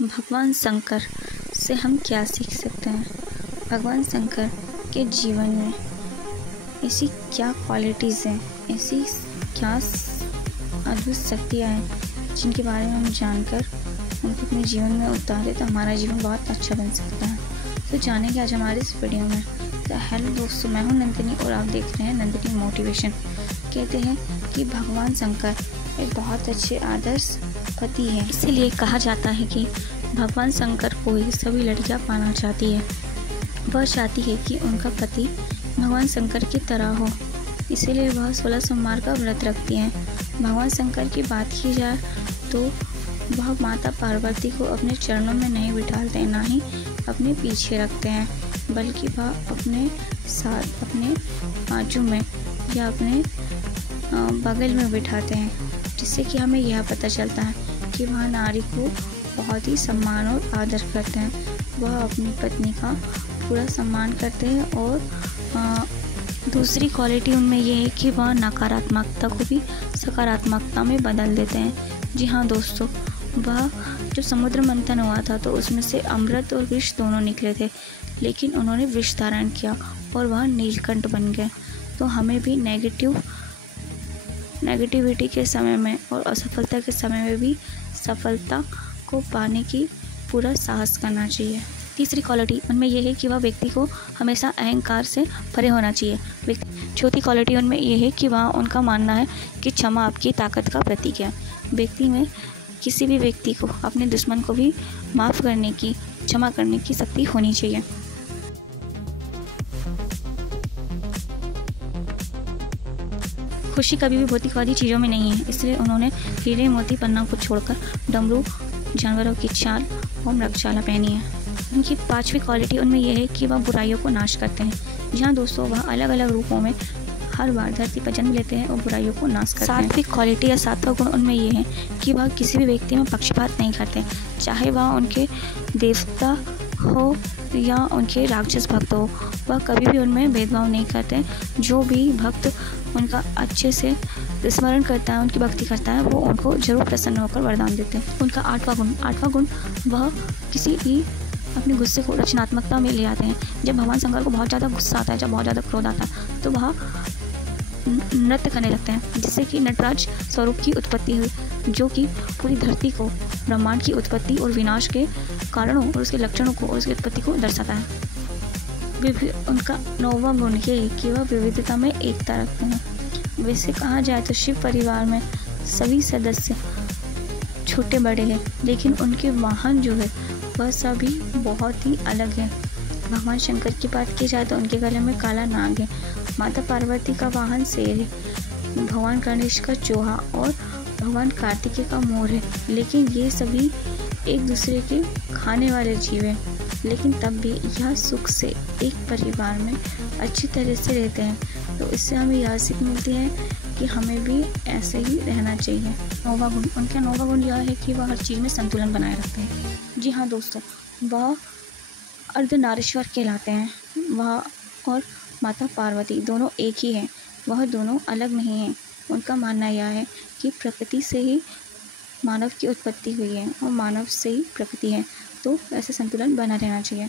भगवान शंकर से हम क्या सीख सकते हैं? भगवान शंकर के जीवन में ऐसी क्या क्वालिटीज़ हैं, ऐसी क्या अद्भुत शक्तियाँ हैं जिनके बारे में हम जानकर उनको अपने जीवन में उतारें तो हमारा जीवन बहुत अच्छा बन सकता है। तो जानेंगे आज हमारे इस वीडियो में। तो हेलो दोस्तों, मैं हूं नंदिनी और आप देख रहे हैं नंदिनी मोटिवेशन। कहते हैं कि भगवान शंकर एक बहुत अच्छे आदर्श पति है, इसीलिए कहा जाता है कि भगवान शंकर को ही सभी लड़कियां पाना चाहती है। वह चाहती है कि उनका पति भगवान शंकर की तरह हो, इसीलिए वह 16 सोमवार का व्रत रखती हैं। भगवान शंकर की बात की जाए तो वह माता पार्वती को अपने चरणों में नहीं बिठाते, ना ही अपने पीछे रखते हैं, बल्कि वह अपने साथ अपने बाजू में या अपने बगल में बिठाते हैं, जिससे कि हमें यह पता चलता है कि वह नारी को बहुत ही सम्मान और आदर करते हैं। वह अपनी पत्नी का पूरा सम्मान करते हैं और दूसरी क्वालिटी उनमें यह है कि वह नकारात्मकता को भी सकारात्मकता में बदल देते हैं। जी हाँ दोस्तों, वह जो समुद्र मंथन हुआ था तो उसमें से अमृत और विष दोनों निकले थे, लेकिन उन्होंने विष धारण किया और वह नीलकंठ बन गए। तो हमें भी नेगेटिविटी के समय में और असफलता के समय में भी सफलता को पाने की पूरा साहस करना चाहिए। तीसरी क्वालिटी उनमें यह है कि वह व्यक्ति को हमेशा अहंकार से परे होना चाहिए। चौथी क्वालिटी उनमें यह है कि वह उनका मानना है कि क्षमा आपकी ताकत का प्रतीक है। व्यक्ति में किसी भी व्यक्ति को अपने दुश्मन को भी माफ़ करने की, क्षमा करने की शक्ति होनी चाहिए। खुशी कभी भी भौतिकवादी चीज़ों में नहीं है, इसलिए उन्होंने हीरे मोती पन्ना को छोड़कर डमरू, जानवरों की चाल और मृगशाला पहनी है। उनकी पांचवी क्वालिटी उनमें यह है कि वह बुराइयों को नाश करते हैं। जहाँ दोस्तों वह अलग अलग रूपों में हर बार धरती पर जन्म लेते हैं और बुराइयों को नाश करते हैं। सात्विक क्वालिटी या सातवां गुण उनमें यह है कि वह किसी भी व्यक्ति में पक्षपात नहीं करते, चाहे वह उनके देवता हो या उनके राक्षस भक्त हो। वह कभी भी उनमें भेदभाव नहीं करते। जो भी भक्त उनका अच्छे से स्मरण करता है, उनकी भक्ति करता है, वो उनको जरूर प्रसन्न होकर वरदान देते हैं। उनका आठवां गुण वह किसी भी अपने गुस्से को रचनात्मकता में ले आते हैं। जब भगवान शंकर को बहुत ज़्यादा गुस्सा आता है, जब बहुत ज़्यादा क्रोध आता है, तो वह नृत्य करने लगते हैं, जिससे कि नटराज स्वरूप की उत्पत्ति हुई, जो कि पूरी धरती को, ब्रह्मांड की उत्पत्ति और विनाश के कारणों और उसके लक्षणों को और उसकी उत्पत्ति को दर्शाता है। उनका 9वां गुण ये है कि वह विविधता में एकता रखते हैं। वैसे कहा जाए तो शिव परिवार में सभी सदस्य छोटे बड़े हैं, लेकिन उनके वाहन जो है वह सभी बहुत ही अलग हैं। भगवान शंकर की बात की जाए तो उनके गले में काला नाग है, माता पार्वती का वाहन शेर है, भगवान गणेश का चूहा और भगवान कार्तिकेय का मोर है। लेकिन ये सभी एक दूसरे के खाने वाले जीव हैं, लेकिन तब भी यह सुख से एक परिवार में अच्छी तरह से रहते हैं। तो इससे हमें यह सीख मिलती है कि हमें भी ऐसे ही रहना चाहिए। उनका 9वां गुण यह है कि वह हर चीज़ में संतुलन बनाए रखते हैं। जी हाँ दोस्तों, वह अर्धनारीश्वर कहलाते हैं। वह और माता पार्वती दोनों एक ही हैं, वह दोनों अलग नहीं हैं। उनका मानना यह है कि प्रकृति से ही मानव की उत्पत्ति हुई है और मानव से ही प्रकृति है, तो ऐसे संतुलन बना रहना चाहिए।